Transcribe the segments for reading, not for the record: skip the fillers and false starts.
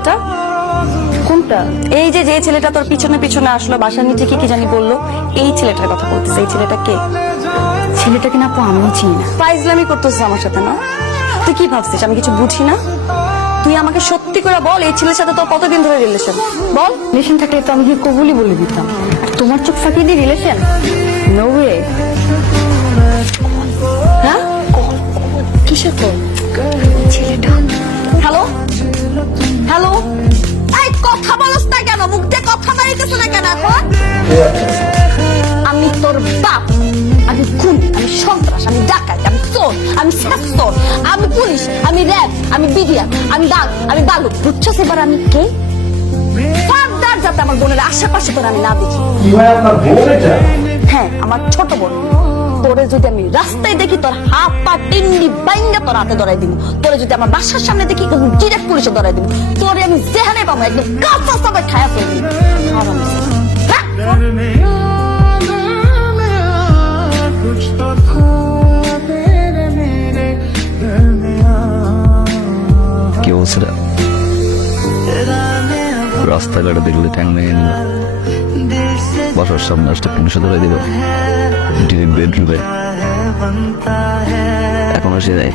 ছেলেটা? কোনটা? এই যে ছেলেটা তোর পিছনে পিছনে আসলো, বাসার নিচে কি কি জানি বললো, এই ছেলেটার কথা বলতেছে। এই ছেলেটা কে? ছেলেটাকে না আপু আমিও চিনি না। ফাইজলামি করতেছিস আমার সাথে না? তুই কি ভাবছিস আমি কিছু বুঝি না? তুই আমাকে সত্যি করে বল, এই ছেলের সাথে তোর কতদিন ধরে রিলেশন? বল। রিলেশন থাকলে তো আমি কি কবুলই বলে দিতাম। আর তোমার চোখ ফাঁকি দিয়ে রিলেশন? No way. হ্যাঁ, কিসের কল? ছেলেটা। হ্যালো হ্যালো, এই কথা বলছ না কেন? মুখ দিয়ে কথা বাড়িতেছ না কেন এখন? আমি তোর বাপ, আমি খুন, আমি সন্ত্রাস, আমি ডাকাত, আমি চোর, আমি সেক্সর, আমি পুলিশ, আমি র্যাব, আমি বিডিআর, আমি ডাক, আমি বালক। বুঝছো এবার আমি কে? ফাদার যাতে আমার বোনের আশেপাশে তোর আমি না দেখি। কি ভাই আপনার বোন এটা? হ্যাঁ, আমার ছোট বোন। তোরে যদি আমি রাস্তায় দেখি, তোর হাত পা টিন্ডি বাইঙ্গা তোর হাতে ধরাই দিব। তোরে যদি আমার বাসার সামনে দেখি, ডিরেক্ট পুলিশে ধরাই দিব। তোরে আমি যেখানে পাবো একদম কাঁচা সবাই খায়া ফেলবি। কি অবস্থা? রাস্তাঘাটে দেখলে ঠ্যাং ভেঙে নিল, বাসার সামনে আসতে পুলিশে ধরাই দিল, ডিরেক্ট বেডরুমে। এখন আসে যায়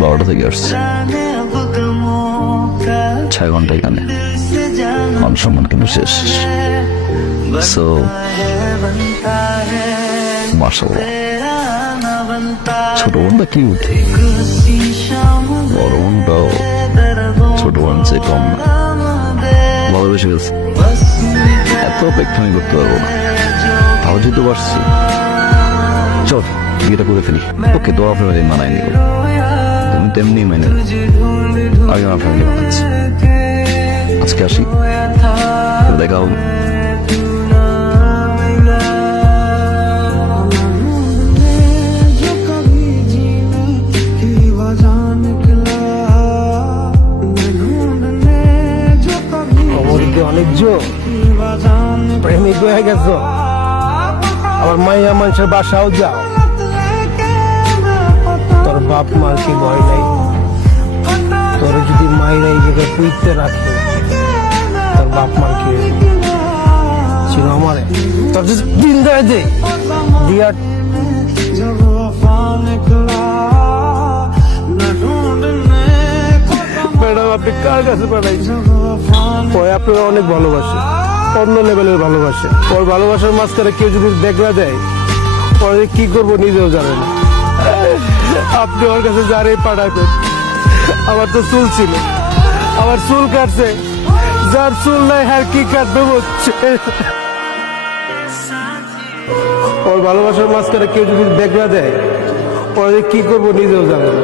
12টা থেকে আসছে, 6 ঘন্টা এখানে, মান সম্মান কিন্তু শেষ। সো মাশাআল্লাহ, ছোট বোনটা কি উঠে, বড় বোনটাও ছোট বোন চেয়ে কম না, ভালোবেসে গেছে। এত অপেক্ষা আমি করতে পারবো না, তাও যেহেতু পারছি, চল বিয়েটা করে ফেলি। ওকে তো আপনার মানায় নিব, তুমি তেমনি মেনে আমি আমার ফ্যামিলি বানাচ্ছি। আজকে আসি, দেখা হবে। অনেক জো প্রেমিক হয়ে গেছো, আবার মাইয়া মানুষের বাসাও যাও। তোর বাপ মার কি ভয় নাই? তোর যদি মায়েরা এই জায়গায় পুইতে রাখে, তোর বাপ মার কি ছিল? আমারে তোর যদি দিন দেয় দে দিয়া ম্যাডাম, আপনি কার কাছে পাঠাইছেন? ওই আপনারা অনেক ভালোবাসে, অন্য লেভেলের ভালোবাসে। ওর ভালোবাসার মাঝখানে কেউ যদি দেখলা দেয়, পরে কি করবো নিজেও জানে না। আপনি ওর কাছে যারে পাঠাবেন। আমার তো চুল ছিল, আমার চুল কাটছে, যার চুল নাই আর কি কাটবে বলছে। ওর ভালোবাসার মাঝখানে কেউ যদি দেখলা দেয়, পরে কি করবো নিজেও জানে না।